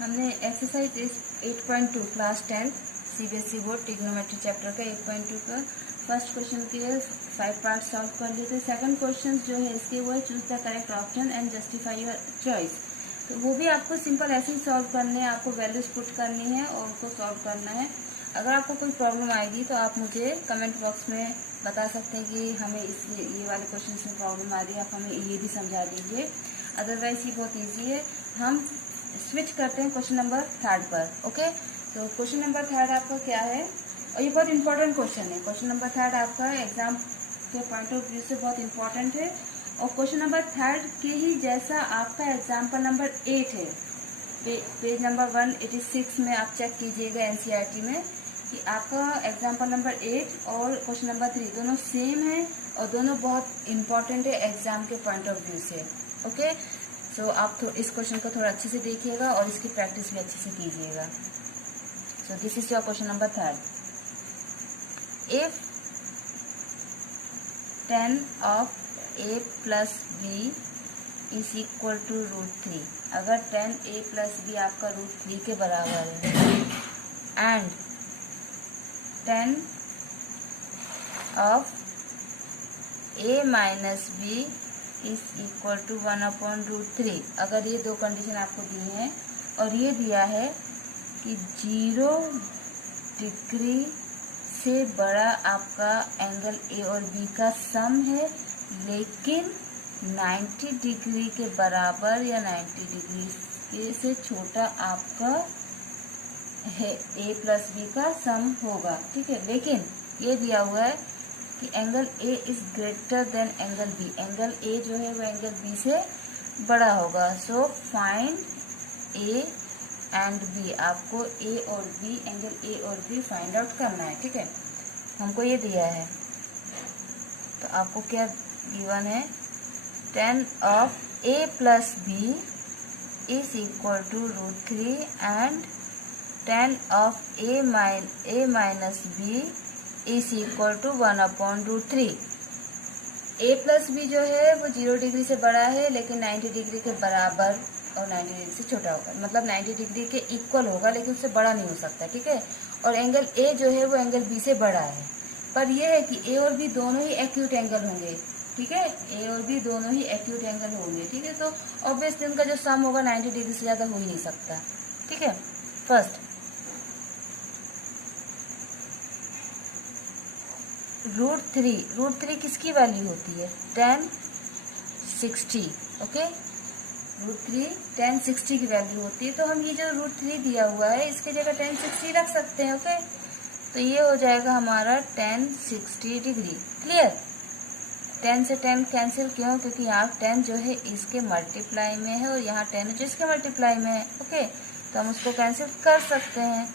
हमने exercise 8.2 class 10 CBSE board trigonometry chapter का 8.2 का फर्स्ट क्वेश्चन के 5 पार्ट सॉल्व कर लिए थे। सेकंड क्वेश्चन जो है इसके वो है choose the correct option and justify your choice. तो वो भी आपको सिंपल ऐसे ही सॉल्व करने हैं, आपको वैल्यूज पुट करनी है और उनको सॉल्व करना है। अगर आपको कोई प्रॉब्लम आएगी तो आप मुझे कमेंट बॉक्स में बता सकते हैं कि हमें ये वाले क्वेश्चन में प्रॉब्लम आ रही है, आप हमें ये भी समझा दीजिए। अदरवाइज ये बहुत ईजी है। हम स्विच करते हैं क्वेश्चन नंबर 3 पर। ओके, तो क्वेश्चन नंबर 3 आपका क्या है, और ये बहुत इंपॉर्टेंट क्वेश्चन है। क्वेश्चन नंबर 3 आपका एग्जाम के पॉइंट ऑफ व्यू से बहुत इंपॉर्टेंट है, और क्वेश्चन नंबर 3 के ही जैसा आपका एग्जाम्पल नंबर 8 है। पेज नंबर 186 में आप चेक कीजिएगा एनसीईआरटी में कि आपका एग्जाम्पल नंबर 8 और क्वेश्चन नंबर 3 दोनों सेम है और दोनों बहुत इंपॉर्टेंट है एग्जाम के पॉइंट ऑफ व्यू से। ओके, सो आप इस क्वेश्चन को थोड़ा अच्छे से देखिएगा और इसकी प्रैक्टिस भी अच्छे से कीजिएगा। So this is your question number 3। If 10 of a plus b is equal to √3, अगर 10a plus b आपका √3 के बराबर है and 10 of a minus b is equal to 1/√3, अगर ये दो कंडीशन आपको दी हैं और ये दिया है कि 0 डिग्री से बड़ा आपका एंगल ए और बी का सम है, लेकिन 90 डिग्री के बराबर या 90 डिग्री से छोटा आपका है ए प्लस बी का सम होगा। ठीक है, लेकिन ये दिया हुआ है कि angle A is greater than angle B, angle A जो है वो एंगल बी से बड़ा होगा। So find A and B, आपको ए और बी, एंगल ए और बी फाइंड आउट करना है। ठीक है, हमको ये दिया है तो आपको क्या गिवन है, 10 of a plus b is equal to √3 and 10 of a minus b is equal to 1/√3। a plus B जो है वो 0 डिग्री से बड़ा है लेकिन 90 डिग्री के बराबर और 90 डिग्री से छोटा होगा, मतलब 90 डिग्री के इक्वल होगा लेकिन उससे बड़ा नहीं हो सकता। ठीक है, और एंगल ए जो है वो एंगल बी से बड़ा है, पर यह है कि ए और बी दोनों ही एक्यूट एंगल होंगे। ठीक है, ए और बी दोनों ही एक्यूट एंगल होंगे। ठीक है, तो ऑब्वियसली उनका जो सम होगा 90 डिग्री से ज्यादा हो ही नहीं सकता। ठीक है, फर्स्ट √3 किसकी वैल्यू होती है, 1060। ओके, √3 1060 की वैल्यू होती है, तो हम ये जो √3 दिया हुआ है इसके जगह 1060 रख सकते हैं। ओके, तो ये हो जाएगा हमारा 1060 डिग्री। क्लियर, 10 से 10 कैंसिल, क्यों, क्योंकि यहाँ 10 जो है इसके मल्टीप्लाई में है और यहाँ 10 जो इसके मल्टीप्लाई में है। ओके, तो हम उसको कैंसिल कर सकते हैं।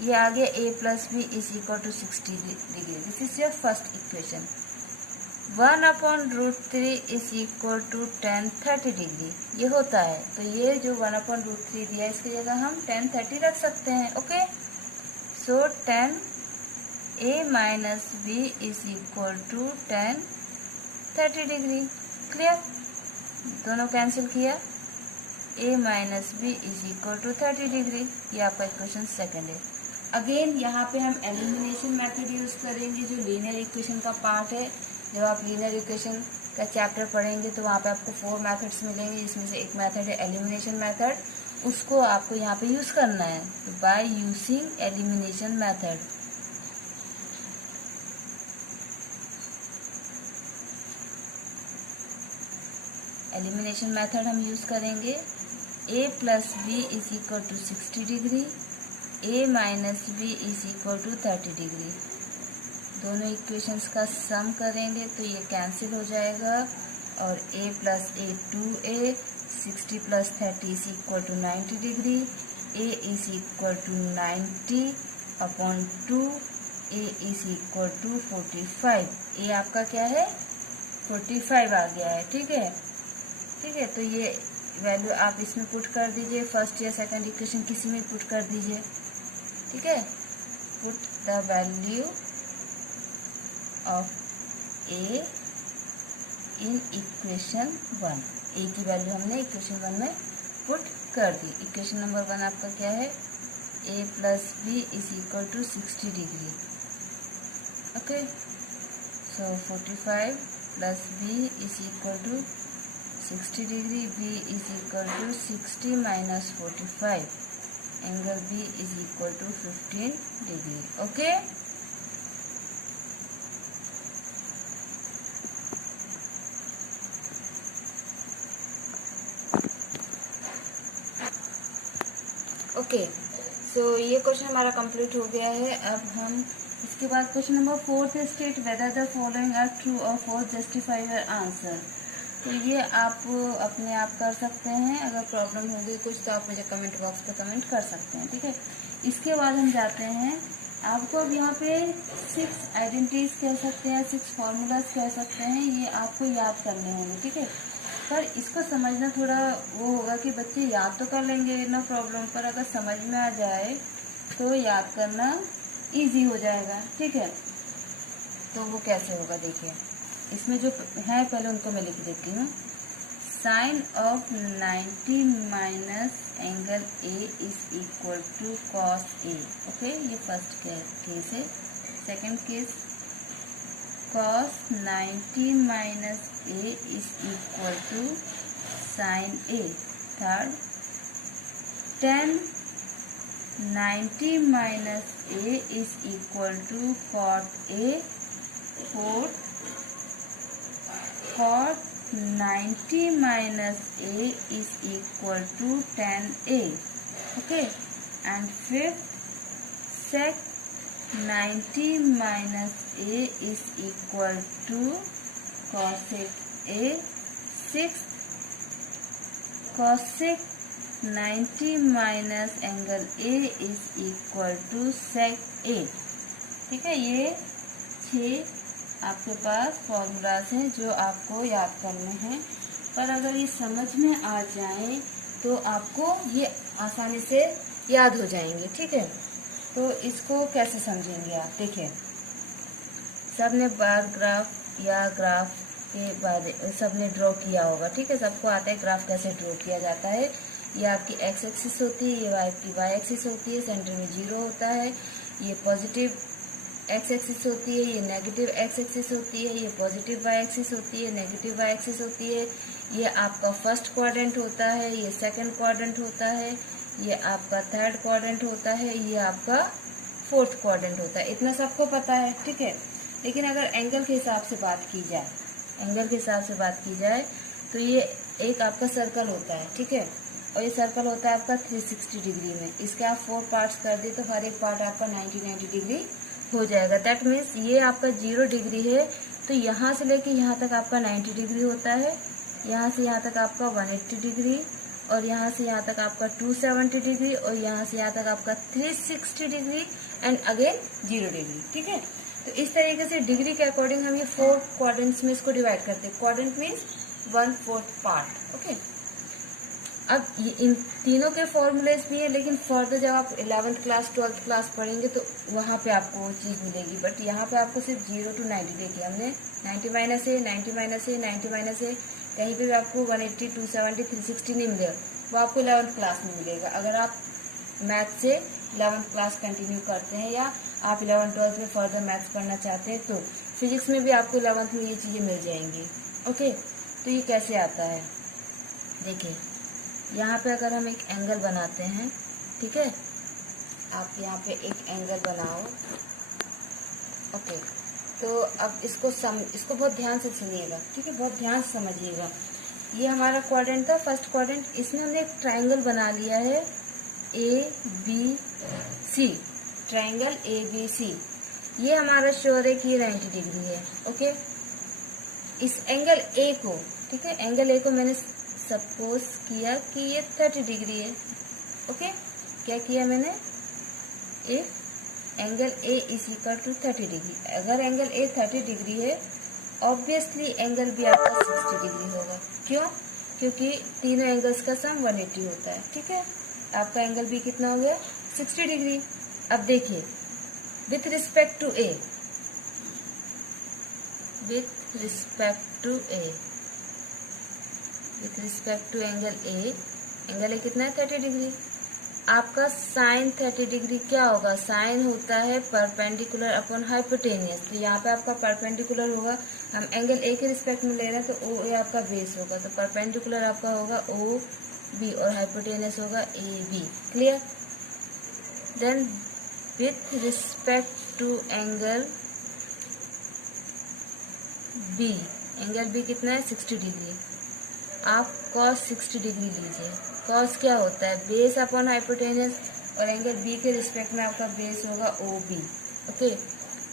ये आ गया a plus B is equal to 60 degree. This is your first equation. 1/√3 is equal to 1030 degree, ये होता है। तो ये जो 1/√3 दिया है इसकी जगह हम 1030 रख सकते हैं। Okay, so 10a minus B is equal to 1030 degree. Clear, दोनों कैंसिल किया, a minus B is equal to 30 degree. ये आपका इक्वेशन सेकंड है। अगेन यहाँ पे हम एलिमिनेशन मेथड यूज करेंगे, जो लीनियर इक्वेशन का पार्ट है। जब आप लीनियर इक्वेशन का चैप्टर पढ़ेंगे तो वहाँ पे आपको 4 मेथड्स मिलेंगे, जिसमें से एक मेथड है एलिमिनेशन मेथड, उसको आपको यहाँ पे यूज करना है। तो by using elimination method, elimination method हम यूज करेंगे। a plus B is equal to 60 degree, a minus B is equal to 30 degree. दोनों इक्वेशंस का सम करेंगे तो ये कैंसिल हो जाएगा और a प्लस a 2a, 60 प्लस 30 is equal to 90 degree, a is equal to 90/2, a is equal to 45। a आपका क्या है, 45 आ गया है। ठीक है, ठीक है, तो ये वैल्यू आप इसमें पुट कर दीजिए, फर्स्ट या सेकंड इक्वेशन किसी में पुट कर दीजिए। ठीक है, put the value of A in equation 1, ए की वैल्यू हमने इक्वेशन 1 में पुट कर दी। इक्वेशन नंबर 1 आपका क्या है, a plus B is equal to 60 degree. Okay, so 45 plus B is equal to 60 degree, b is equal to 60 minus 45, angle b is equal to 15 degree. Okay, okay, so ये question हमारा complete हो गया है। अब हम इसके बाद question number 4 state whether the following are true और फॉल्स, जस्टिफाई योर आंसर। तो ये आप अपने आप कर सकते हैं। अगर प्रॉब्लम होगी कुछ तो आप मुझे कमेंट बॉक्स पे कमेंट कर सकते हैं, ठीक है। इसके बाद हम जाते हैं, आपको अब यहाँ पे 6 आइडेंटिटीज कह सकते हैं, 6 फॉर्मूलाज कह सकते हैं, ये आपको याद करने होंगे, ठीक है। पर इसको समझना थोड़ा वो होगा कि बच्चे याद तो कर लेंगे, नो प्रॉब्लम, पर अगर समझ में आ जाए तो याद करना इजी हो जाएगा, ठीक है। तो वो कैसे होगा देखिए, इसमें जो है पहले उनको मैं लिख देती हूँ। Sine of 90 minus angle A is equal to cos A. Okay, ये फर्स्ट केस है। Second case, cos 90 minus a is equal to sin a. Third, tan 90 minus a is equal to cot a. Fourth, cot 90 minus a is equal to tan a. Okay, and fifth, sec 90 minus a is equal to cosec a. Sixth, cosec 90 minus angle a is equal to sec a। ठीक है, ये 6 आपके पास formulas हैं जो आपको याद करने हैं। पर अगर ये समझ में आ जाए तो आपको ये आसानी से याद हो जाएंगे, ठीक है। तो इसको कैसे समझेंगे आप, देखिए, सबने बार ग्राफ या ग्राफ के बारे सबने ड्रॉ किया होगा, ठीक है। सबको आता है ग्राफ कैसे ड्रॉ किया जाता है। ये आपकी एक्स एक्सिस होती है, ये आपकी वाई एक्सिस होती है, सेंटर में 0 होता है। ये पॉजिटिव एक्स एक्सिस होती है, ये नेगेटिव एक्स एक्सिस होती है, ये पॉजिटिव वाई एक्सिस होती है, नेगेटिव वाई एक्सिस होती है। ये आपका फर्स्ट क्वाड्रेंट होता है, ये सेकंड क्वाड्रेंट होता है, ये आपका थर्ड क्वाड्रेंट होता है, ये आपका फोर्थ क्वाड्रेंट होता है। इतना सबको पता है, ठीक है। लेकिन अगर एंगल के हिसाब से बात की जाए, एंगल के हिसाब से बात की जाए तो ये एक आपका सर्कल होता है, ठीक है। और ये सर्कल होता है आपका 360 डिग्री में। इसके आप 4 पार्ट्स कर दिए तो हर एक पार्ट आपका 90 डिग्री हो जाएगा। दैट मीन्स ये आपका 0 डिग्री है तो यहाँ से लेके यहाँ तक आपका 90 डिग्री होता है, यहाँ से यहाँ तक आपका 180 डिग्री, और यहाँ से यहाँ तक आपका 270 डिग्री, और यहाँ से यहाँ तक आपका 360 डिग्री एंड अगेन 0 डिग्री, ठीक है। तो इस तरीके से डिग्री के अकॉर्डिंग हम ये 4 क्वाड्रेंट्स में इसको डिवाइड करते हैं। Quadrant means 1/4 part, okay. अब ये इन तीनों के फॉर्मूलेस भी है, लेकिन फर्दर जब आप 11th क्लास 12th क्लास पढ़ेंगे तो वहाँ पे आपको वो चीज़ मिलेगी। बट यहाँ पे आपको सिर्फ 0 to 90 देखिए, हमने 90 माइनस ए, 90 माइनस ए, 90 माइनस ए, कहीं पे भी आपको 180, 270, 360 नहीं मिलेगा, वो आपको 11th क्लास में मिलेगा। अगर आप मैथ से 11th क्लास कंटिन्यू करते हैं या आप 11th 12th में फर्दर मैथ्स पढ़ना चाहते हैं तो फिजिक्स में भी आपको 11th में ये चीज़ें मिल जाएंगी, ओके। तो ये कैसे आता है, देखिए, यहाँ पे अगर हम एक एंगल बनाते हैं, ठीक है, आप यहाँ पे एक एंगल बनाओ, ओके। तो अब इसको बहुत ध्यान से सुनिएगा, ठीक है, बहुत ध्यान से समझिएगा। ये हमारा क्वाड्रेंट था, फर्स्ट क्वाड्रेंट, इसमें हमने एक ट्राइंगल बना लिया है ABC, ट्राइंगल ABC। ये हमारा श्योर है कि ये 90 डिग्री है, ओके। इस एंगल A को, ठीक है, एंगल A को मैंने सपोज किया कि ये 30 डिग्री है, ओके। क्या किया मैंने, if angle A is equal to 30 degree. अगर एंगल A 30 डिग्री है, ऑब्वियसली एंगल भी आपका 60 डिग्री होगा। क्यों? क्योंकि तीनों एंगल्स का सम 180 होता है, ठीक है। आपका एंगल भी कितना हो गया, 60 डिग्री। अब देखिए, with respect to A, with respect to A, with respect to angle A, angle A कितना है 30 डिग्री। आपका साइन 30 डिग्री क्या होगा, साइन होता है परपेंडिकुलर अपॉन हाइपोटेनियस, तो यहाँ पे आपका परपेंडिकुलर होगा, हम एंगल ए के रिस्पेक्ट में ले रहे हैं तो ओ ए आपका बेस होगा, तो परपेंडिकुलर आपका होगा ओ बी और हाइपोटेनियस होगा A B. Clear. Then with respect to angle B, angle B कितना है 60 डिग्री, आप cos 60 डिग्री लीजिए। cos क्या होता है, बेस अपॉन हाइपोटेनियस, और एंगल बी के रिस्पेक्ट में आपका बेस होगा ओ बी। ओके,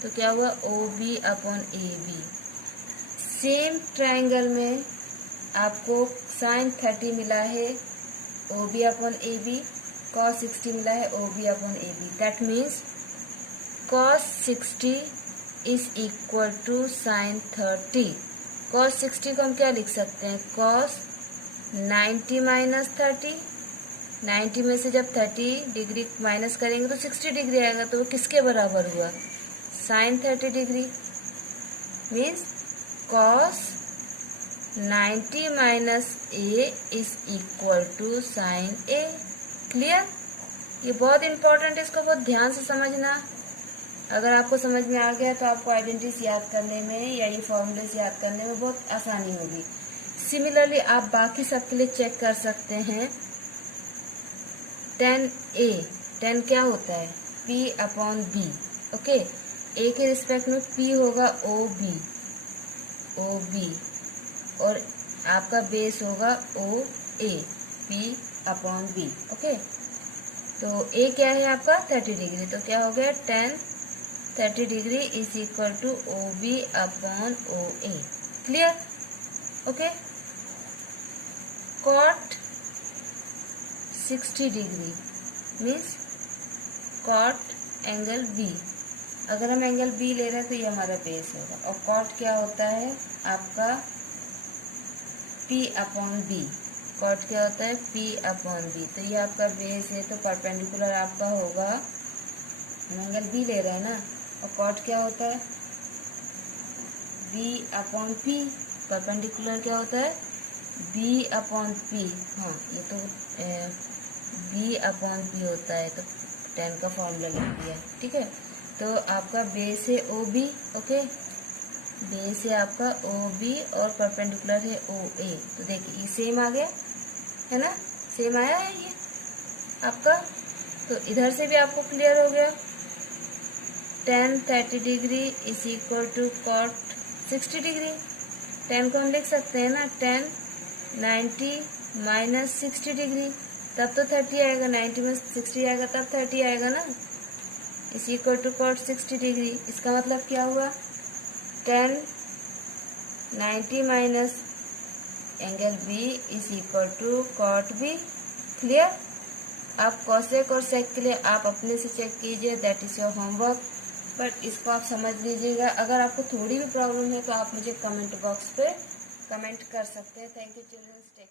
तो क्या हुआ O B upon A B. Same triangle में आपको साइन 30 मिला है O B upon A B, cos 60 मिला है O B upon A B. That means cos 60 is equal to sine 30। cos 60 को हम क्या लिख सकते हैं, cos 90 माइनस 30, 90 में से जब 30 डिग्री माइनस करेंगे तो 60 डिग्री आएगा, तो वो किसके बराबर हुआ, sine 30 degree. Means cos 90 minus A is equal to sine A. Clear. ये बहुत इंपॉर्टेंट है, इसको बहुत ध्यान से समझना। अगर आपको समझ में आ गया तो आपको आइडेंटिटीज याद करने में या ये फॉर्मूलेस याद करने में बहुत आसानी होगी। सिमिलरली आप बाकी सब के लिए चेक कर सकते हैं। tan a, tan क्या होता है p upon B. Okay, a के रिस्पेक्ट में p होगा ओ बी और आपका बेस होगा O A, p upon B. Okay, तो a क्या है आपका 30 डिग्री, तो क्या हो गया tan 30 degree is equal to O B upon O A. Clear. Okay, cot 60 degree means cot angle B. अगर हम एंगल बी ले रहे हैं तो ये हमारा बेस होगा, और cot क्या होता है आपका p अपॉन बी। cot क्या होता है p अपॉन बी, तो ये आपका बेस है, तो परपेंडिकुलर आपका होगा, हम एंगल बी ले रहे हैं ना, और cot क्या होता है b अपॉन p, परपेंडिकुलर क्या होता है b अपॉन p। हाँ, ये तो b अपॉन p होता है, तो tan का फॉर्मूला लिख दिया। ठीक है, तो आपका बेस है ओ बी। ओके, बेस है आपका ओ बी और परपेंडिकुलर है ओ ए, तो देखिए ये सेम आ गया है ना, सेम आया है ये आपका, तो इधर से भी आपको क्लियर हो गया। tan 30 degree is equal to cot 60 degree. tan को हम लिख सकते हैं ना, tan 90 माइनस 60 डिग्री, तब तो 30 आएगा, 90 में 60 आएगा तब 30 आएगा ना, is equal to cot 60 degree. इसका मतलब क्या हुआ, tan 90 minus angle B is equal to cot B. Clear. आप कोसेक और सेक के लिए आप अपने से चेक कीजिए, that is your homework, but इसको आप समझ लीजिएगा। अगर आपको थोड़ी भी प्रॉब्लम है तो आप मुझे कमेंट बॉक्स पे कमेंट कर सकते हैं। Thank you children, take